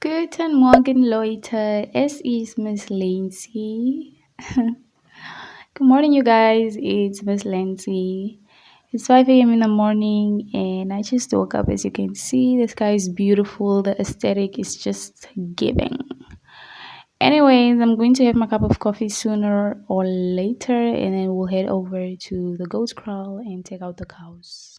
Guten Morgen, Leute. Es ist Miss Lensii. Good morning, you guys. It's Miss Lensii. It's 5 a.m. in the morning, and I just woke up. As you can see, the sky is beautiful. The aesthetic is just giving. Anyways, I'm going to have my cup of coffee sooner or later, and then we'll head over to the goat kraal and take out the cows.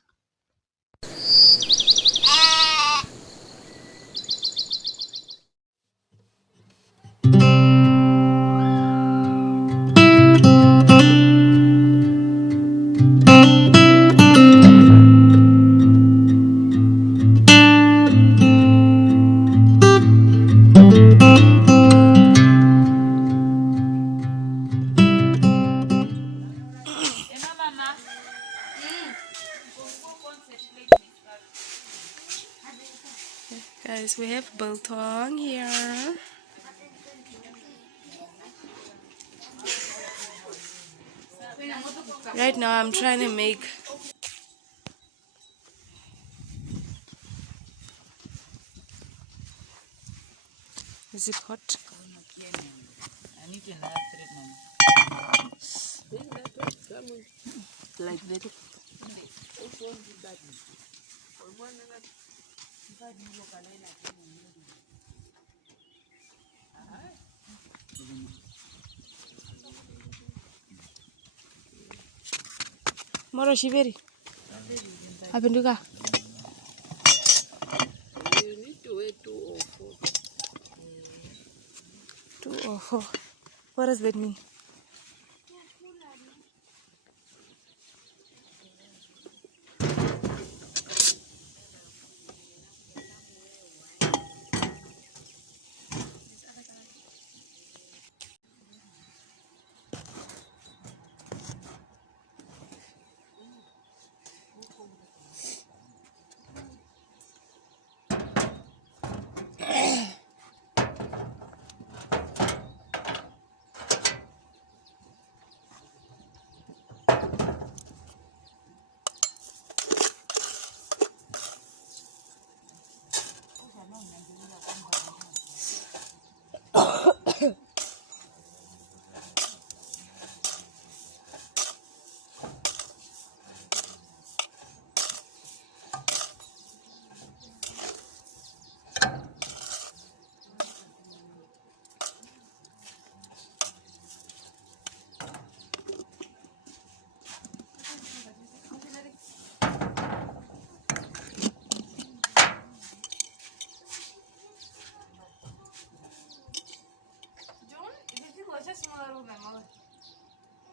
Guys, we have biltong here. Right now, I'm trying to make. Is it hot? Like that. Moro shiveri. Apenduka. You need to wait 2 or 4. 2 or 4. What does that mean?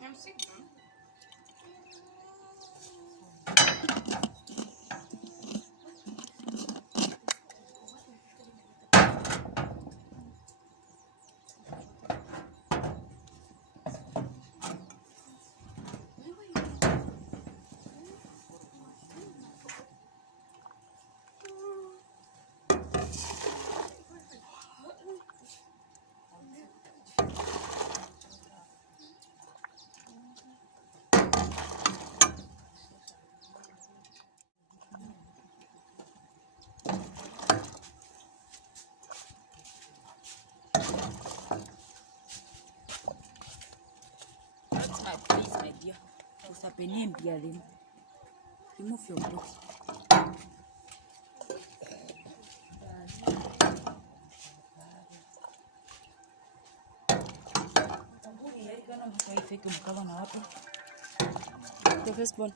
I'm sick. That's my place, my dear. What's happening here then? Remove your books. The first one.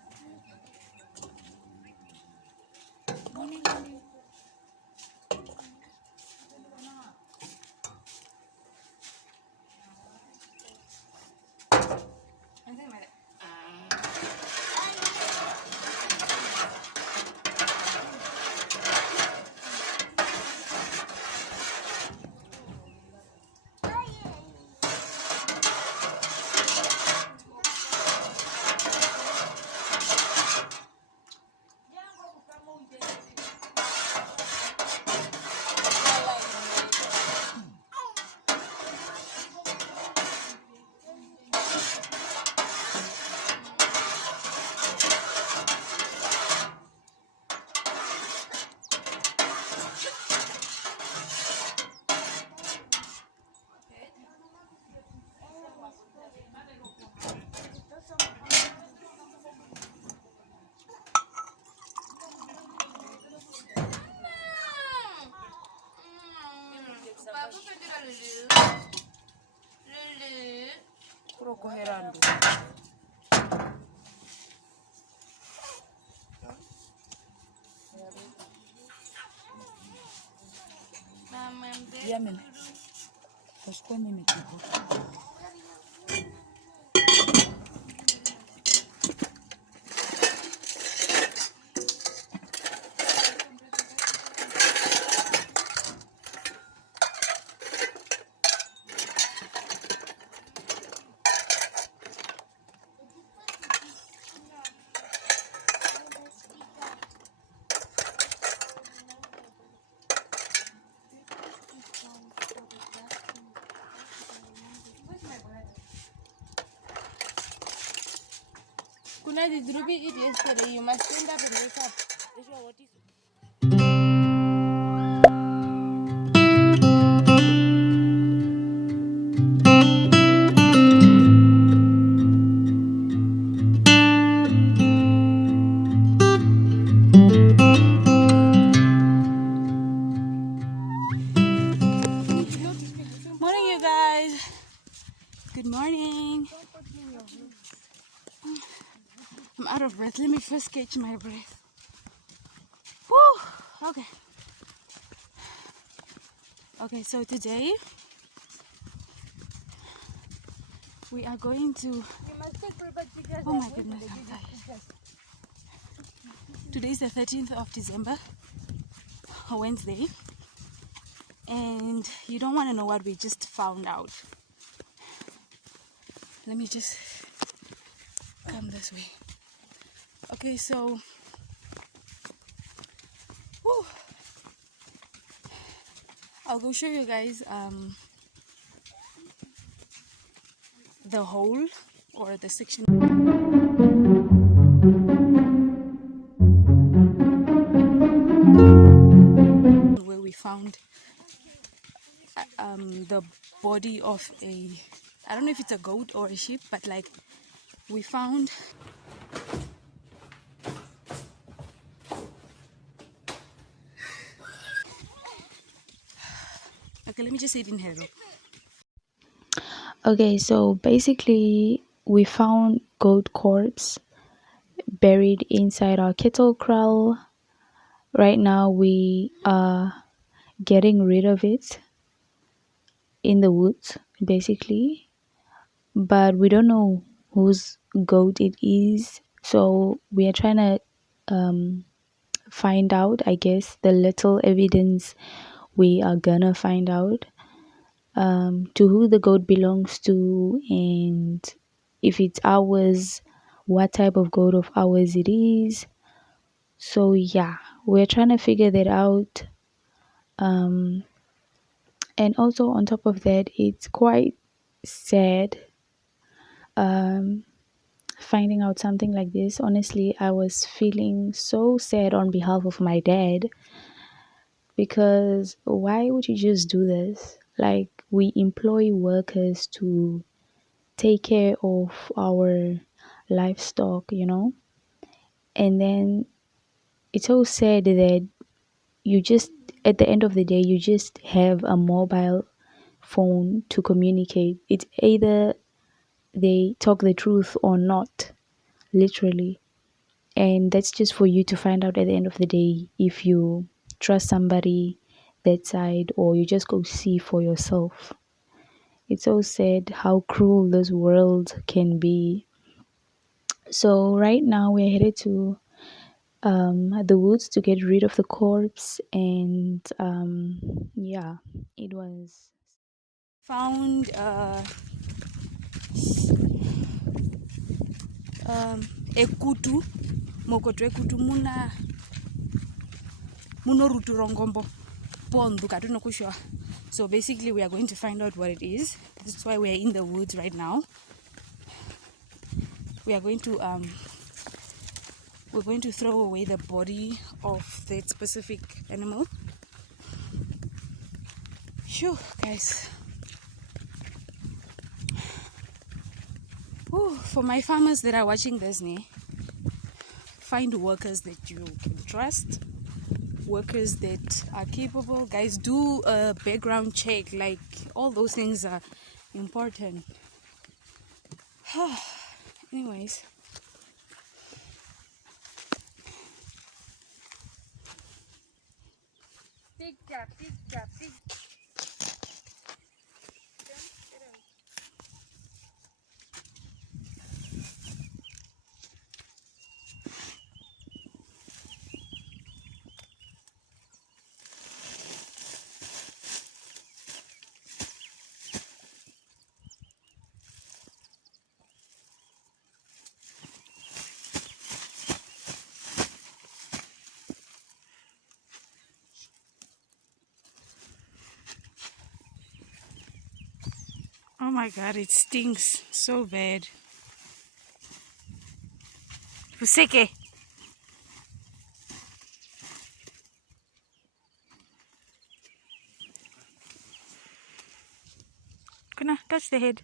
Kuna did Ruby eat yesterday? You must stand up and wake up. Morning, you guys. Good morning. I'm out of breath. Let me first catch my breath. Woo! Okay. Okay, so today we are going to. Oh my goodness, I'm tired. Today is the 13th of December, a Wednesday, and you don't want to know what we just found out. Let me just come this way. Okay, so woo, I'll go show you guys the hole or the section where we found the body of a, I don't know if it's a goat or a sheep, but like we found okay, let me just say it in Hero. Okay, so basically we found goat corpse buried inside our cattle kraal. Right now we are getting rid of it in the woods basically, but we don't know whose goat it is, so we are trying to find out, I guess, the little evidence we are gonna find out, to who the goat belongs to, and if it's ours, what type of goat of ours it is. So yeah, we're trying to figure that out. And also on top of that, it's quite sad finding out something like this. Honestly, I was feeling so sad on behalf of my dad, because why would you just do this? Like, we employ workers to take care of our livestock, and then it's so sad that you just, at the end of the day, you just have a mobile phone to communicate. It's either they talk the truth or not, literally. And that's just for you to find out at the end of the day if you trust somebody that side, or you just go see for yourself. It's so sad how cruel this world can be. So right now we're headed to the woods to get rid of the corpse, and yeah, it was Found ekutu mokoto ekutu muno rutu rongombo pondu katuno kushwa. So basically we are going to find out what it is. That's why we are in the woods right now. We are going to we're going to throw away the body of that specific animal. Phew, guys. Ooh, for my farmers that are watching this, find workers that you can trust. workers that are capable. Guys, do a background check. Like, all those things are important. Anyways. Big job, big job, big. Oh my god, it stinks so bad. Fuseke. Kuna, touch the head.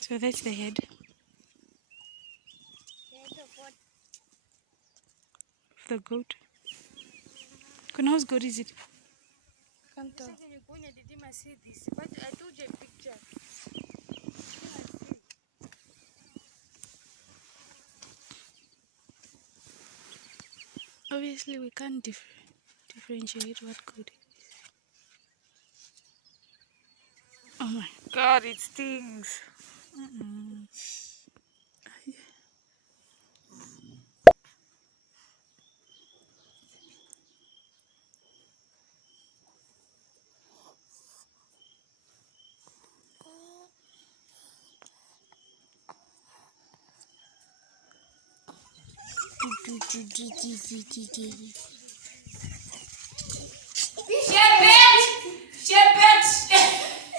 So that's the head. The goat. Kuna, whose goat is it? Can't tell. But I told you a picture. Obviously, we can't differentiate what goat it is. Oh my god, it stings.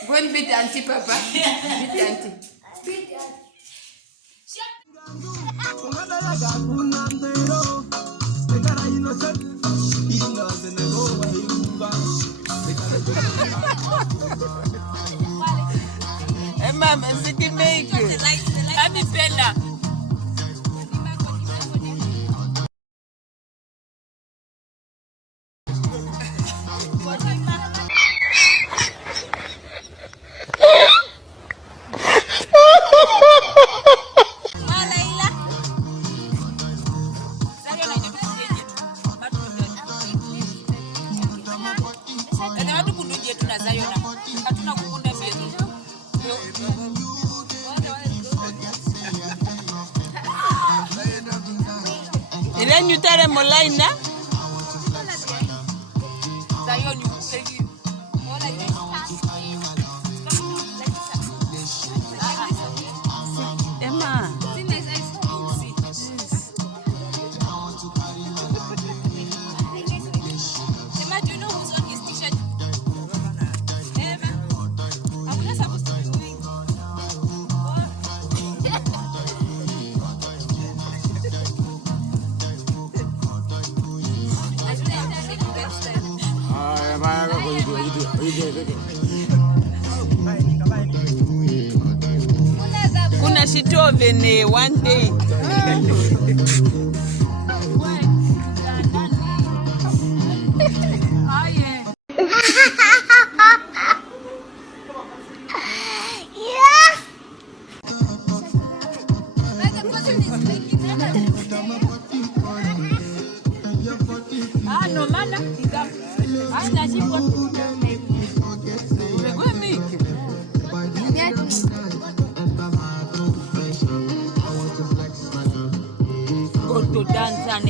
Go and beat auntie, Papa. Beat auntie. Hey, ma'am, I'm sitting make you. I'm in Bella. Then you tell them online now? Emma. Emma, do you know who's on his t-shirt? Emma. I'm not supposed to be doing. Kuna shitove ne one day. No matter. Go to dance and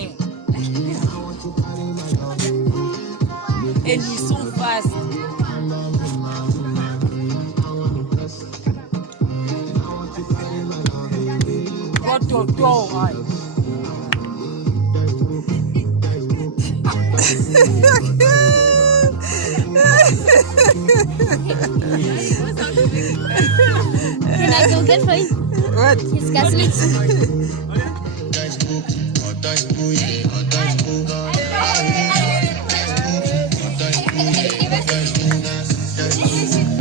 he's so fast. Go to door. Can I go get for you? What? His caslets.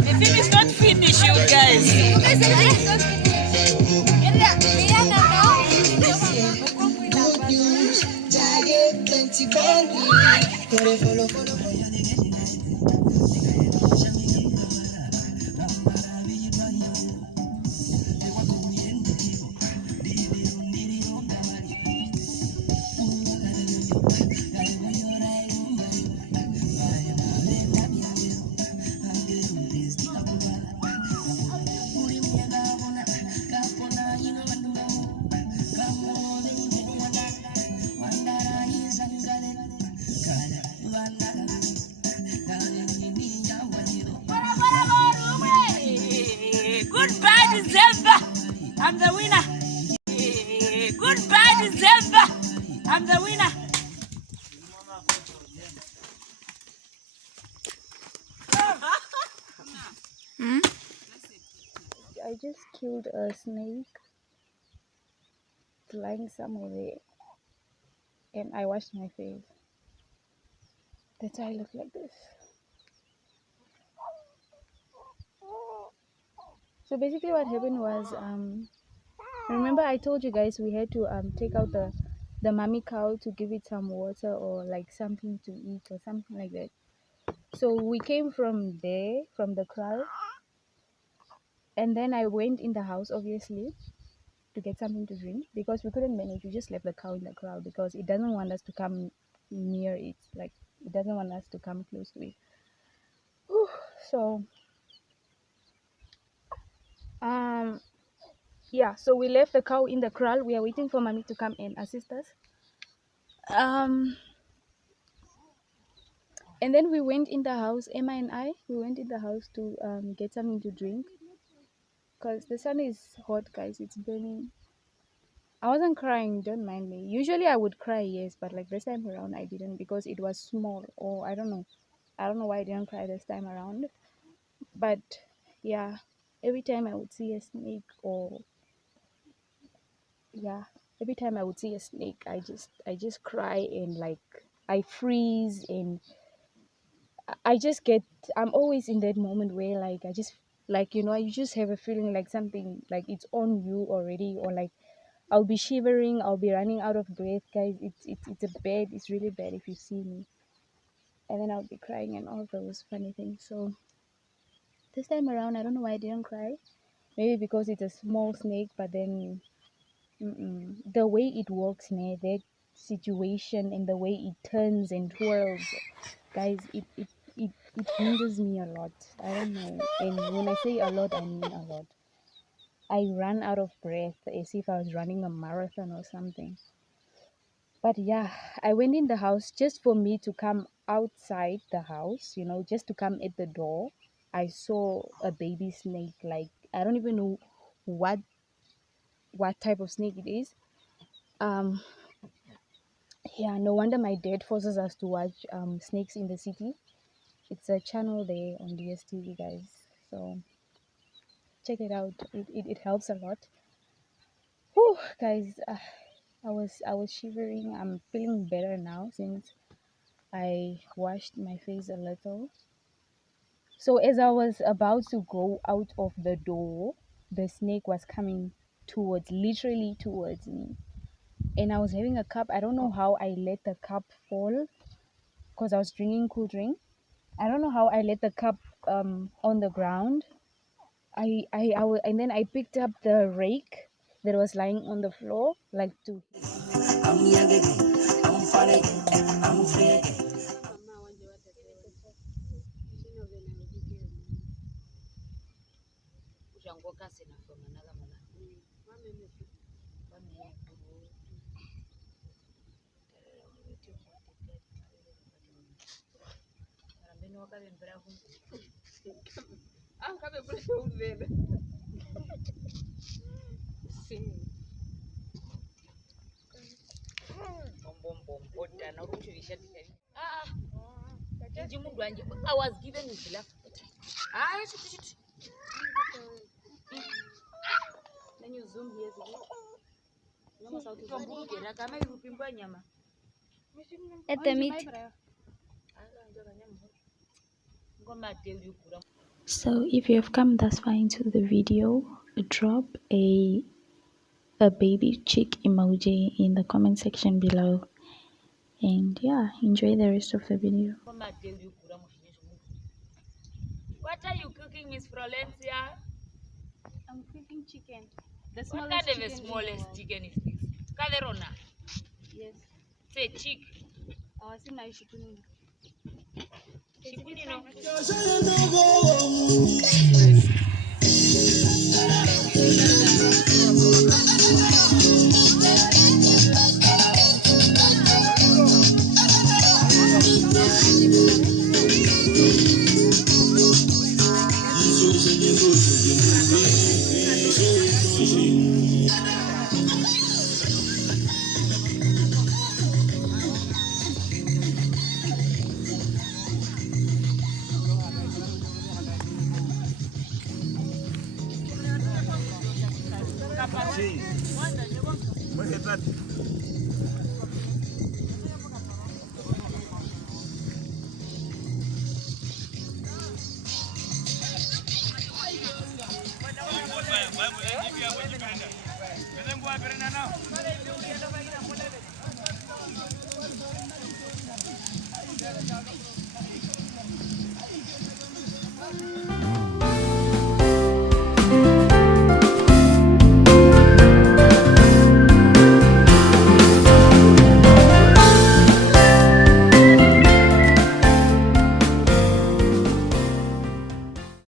The film is not finished, you guys. You guys are not finished. Goodbye, December. I'm the winner. Goodbye, December. I'm the winner. I just killed a snake lying somewhere there, and I washed my face. That's why I look like this. So basically what happened was, remember I told you guys we had to take out the mommy cow to give it some water or like something to eat or something like that. So we came from there, from the kraal, and then I went in the house obviously to get something to drink because we couldn't manage. We just left the cow in the kraal because it doesn't want us to come near it. Like it doesn't want us to come close to it. Whew. So um yeah, so we left the cow in the kraal. We are waiting for mommy to come and assist us. Um and then we went in the house, Emma and I, we went in the house to get something to drink because the sun is hot, guys. It's burning. I wasn't crying, don't mind me. Usually I would cry, yes, but like this time around I didn't because it was small, or I don't know. I don't know why I didn't cry this time around. But yeah, every time I would see a snake, or yeah, every time I would see a snake, I just cry and like I freeze, and I just get, I'm always in that moment where like I just, like, you know, you just have a feeling like something like it's on you already, or like I'll be shivering, I'll be running out of breath, guys. It's a bad, it's really bad if you see me. And then I'll be crying and all those funny things. So this time around, I don't know why I didn't cry. Maybe because it's a small snake, but then the way it walks, that situation and the way it turns and twirls, guys, it hinders me a lot. I don't know. And when I say a lot, I mean a lot. I run out of breath as if I was running a marathon or something. But yeah, I went in the house just for me to come outside the house, you know, just to come at the door. I saw a baby snake, like I don't even know what type of snake it is. Um yeah, no wonder my dad forces us to watch snakes in the city. It's a channel there on DSTV, guys. So check it out. It helps a lot. Whew, guys, I was shivering. I'm feeling better now since I washed my face a little. So as I was about to go out of the door, the snake was coming towards, literally towards me. And I was having a cup. I don't know how I let the cup fall because I was drinking cool drink. I don't know how I let the cup on the ground. And then I picked up the rake that was lying on the floor, like to. I was given with love. Ah, shit. Then you zoom here. At the meat. So if you have come thus far into the video, drop a baby chick emoji in the comment section below. And yeah, enjoy the rest of the video. What are you cooking, Miss Florencia? I'm cooking chicken. The What smallest kind of a chicken in the smallest world. chicken is this? Caderona. Yes. Say chick. See my chicken. Chikunino. Sim. Mas retrate.